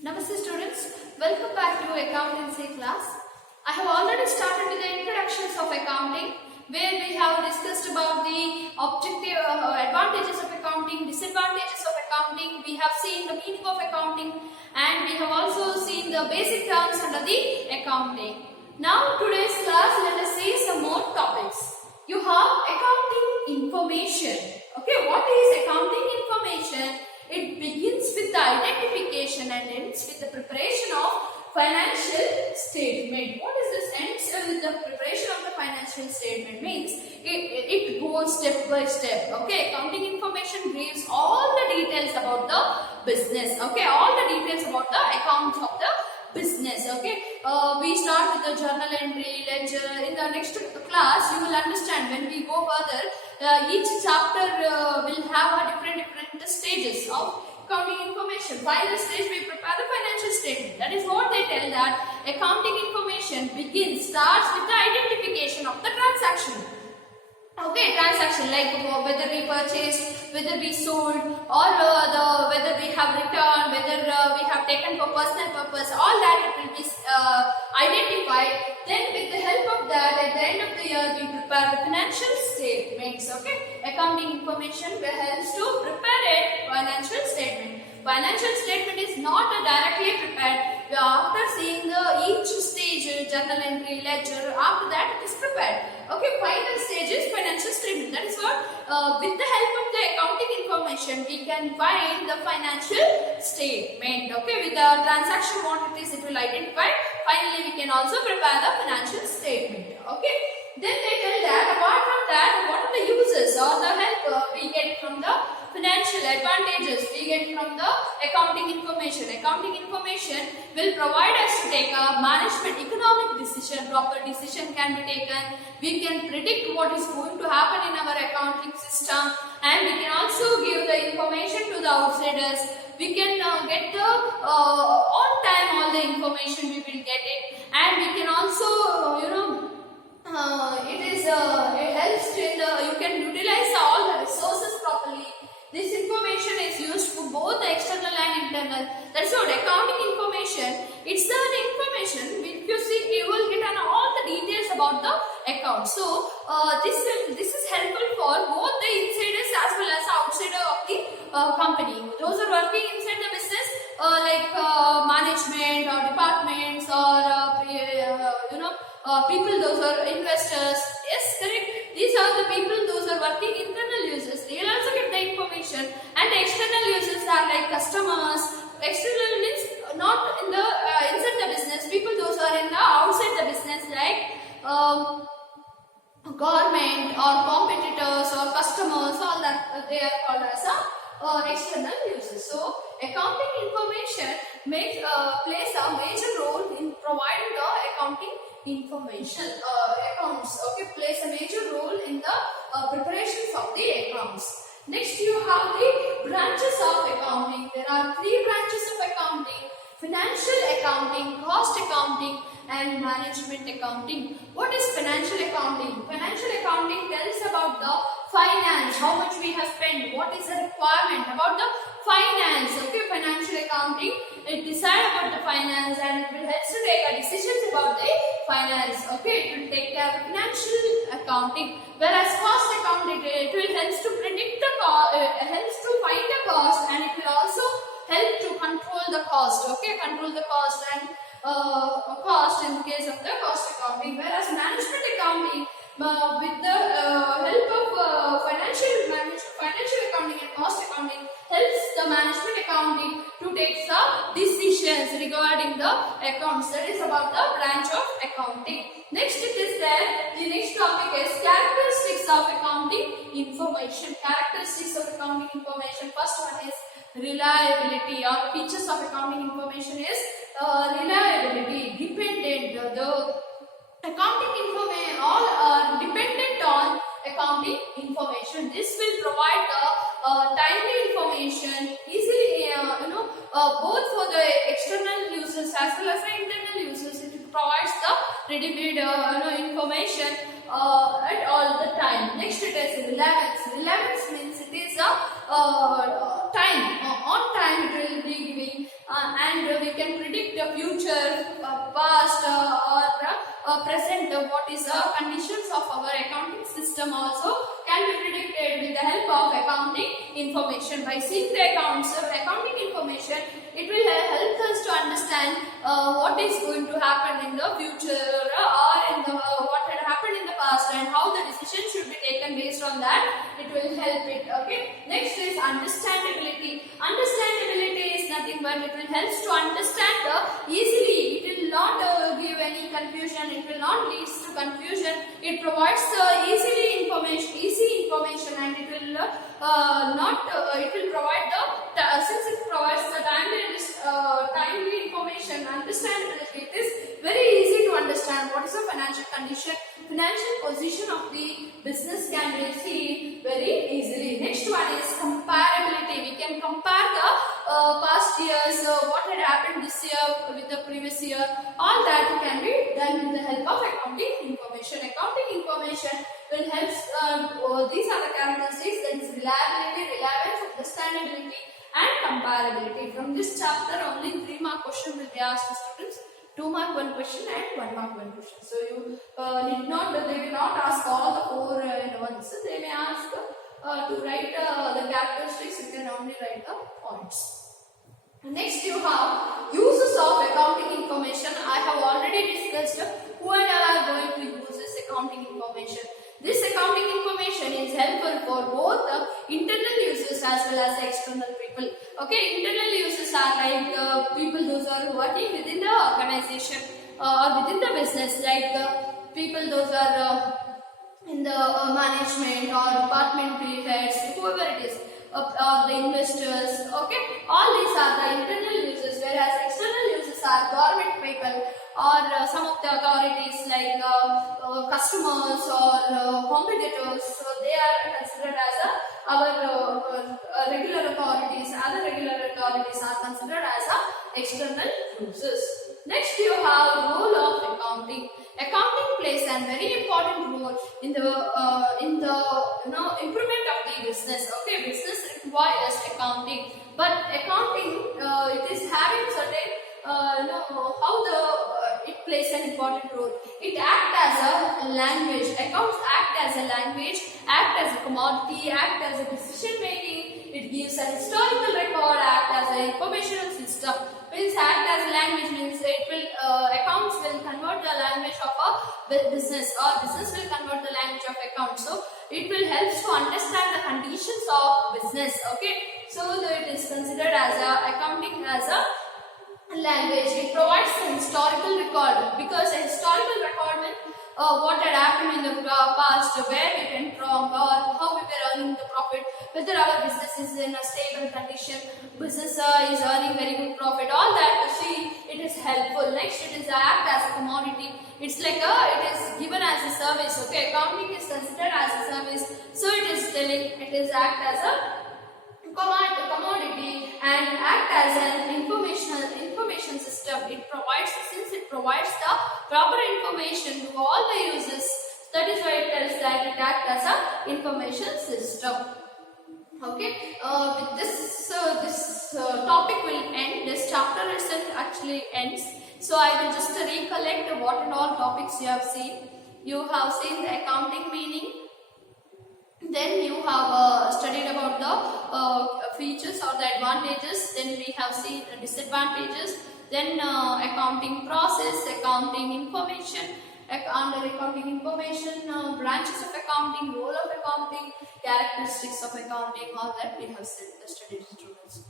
Namaste students, welcome back to accountancy class. I have already started with the introductions of accounting where we have discussed about the objective advantages of accounting, disadvantages of accounting, we have seen the meaning of accounting and we have also seen the basic terms under the accounting. Now today's class let us see some more topics. You have accounting information. Okay, what is accounting information? It begins with the identification and ends with the preparation of financial statement. What is this? Ends with the preparation of the financial statement means it goes step by step. Okay, accounting information gives all the details about the business. Okay, all the details about the accounts of the business. Okay, we start with the journal entry, ledger. In the next class, you will understand when we go further. Each chapter will have a different stages of accounting information. Final stage we prepare the financial statement. That is what they tell that accounting information starts with the identification of the transaction. Okay, transaction like whether we purchased, whether we sold, or whether we have returned, whether we have taken for personal purpose, all that it will be identified. Then with the help of that, at the end of the year, we prepare the financial statements. Okay, accounting information helps to prepare a financial statement. Financial statement is not directly prepared. After seeing each stage, journal entry, ledger, after that it is prepared. Okay, final stage is financial statement. That is what, with the help of the accounting information, we can find the financial statement. Okay, with the transaction what it is, it will identify. Finally, we can also prepare the financial statement. Okay, then they tell that apart from that, what are the uses or the help we get from the financial advantages we get from the accounting information. Accounting information will provide us to take a management economic decision. Proper decision can be taken. We can predict what is going to happen in our accounting system, and we can also give the information to the outsiders. We can get the on time all the information we will get it, and we can also it helps in you can utilize all the resources properly. This information is used for both the external and internal. That's what accounting information. It's the information which you see you will get all the details about the account. So this is helpful for both the insiders as well as the outsider of the company. Those are working inside the business like management or departments or people. Those are investors. Yes, correct. These are the people. Those are working internal users. They will also get the information, and the external users are like customers. External means not in the inside the business. People those are in the outside the business like government or competitors or customers. All that they are called as external users. So accounting information plays a major role in providing the accounting information. Accounts plays a major role in the preparations of the accounts. Next you have the branches of accounting. There are three branches of accounting: financial accounting, cost accounting, and management accounting. What is financial accounting? Financial accounting tells about the finance, how much we have spent, what is the requirement about the finance. Okay, financial accounting, it decides about the finance and it will help to take decisions about the finance. Okay, it will take care of financial accounting. Whereas cost accounting, it will help to predict the cost, helps to find the cost, and it will also help to control the cost. Okay, control the cost and cost in case of the cost accounting. Whereas management accounting, with the help of financial accounting and cost accounting, helps the management accounting to take some decisions regarding the accounts. That is about the branch of accounting. Next it is there. The next topic is characteristics of accounting information. Characteristics of accounting information. First one is reliability, or features of accounting information is reliability, dependent. The accounting information all are dependent on accounting information. This will provide the timely information easily, both for the external users as well as the internal users. It provides the ready-made information at all the time. Next it is relevance. Relevance means it is a time. On time it will be giving and we predict the future, past or present, what is the conditions of our accounting system also can be predicted with the help of accounting information. By seeing the accounting information, it will help us to understand what is going to happen in the future or in the what had happened in the past and how the decision should be taken based on that. It will help it. Okay. Next is understandability. Understandability is nothing but it will help to understand easily. It will not give any confusion. It will not lead to confusion. It provides easy information, and it will it will provide the since it provides the timely information. Understandability. It is very easy to understand what is the financial condition, financial position of the business can be seen very easily. Next one is comparability. We can compare the past years, what had happened this year with the previous year. All that can be done with the help of accounting information. Accounting information will help. These are the characteristics, that is reliability, relevance, understandability, and comparability. From this chapter, only 3 mark question will be asked to students. 2 mark 1 question and 1 mark 1 question. So you they will not ask all the 4 in once. They may ask to write the characteristics. You can only write the points. Next you have uses of accounting information. I have already discussed who and all are going to use this accounting information. This accounting information is helpful for both internal users as well as external people. Okay, internal users are like people those are working within the organization or within the business, like people those are in the management or department heads, whoever it is, the investors. Okay, all these are the internal users, whereas external users are government people or some of the authorities like customers or competitors. So they are considered as our regular authorities. Other regular authorities are considered as external users. Next you have role of accounting. Accounting plays a very important role in the improvement of the business. Okay, business requires accounting, but accounting it is having certain it plays an important role. It acts as a language. Accounts act as a language, act as a commodity, act as a decision making. It gives a historical record, act as an informational system. Means act as a language means it will accounts will convert the language of a business, or business will convert the language of accounts. So it will help to understand the conditions of business. Okay, so it is considered as accounting as a language. It provides a historical record, because a historical record means what had happened in the past, where we went wrong, or how we were earning the profit, whether our business is in a stable condition, business is earning very good profit. All that to see, it is helpful. Next, it is act as a commodity. It's like it is given as a service. Okay, accounting is considered as a service, so it is telling it is act as a commodity and act as an information system. It provides, since it provides the proper information to all the users, that is why it tells that it acts as an information system. Okay, with this topic will end. This chapter itself actually ends. So I will just recollect what and all topics you have seen. You have seen the accounting meaning. Then you have studied about the features or the advantages. Then we have seen the disadvantages. Then accounting process, accounting information, under accounting information, branches of accounting, role of accounting, characteristics of accounting. All that we have studied, students.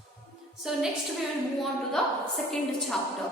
So next we will move on to the second chapter.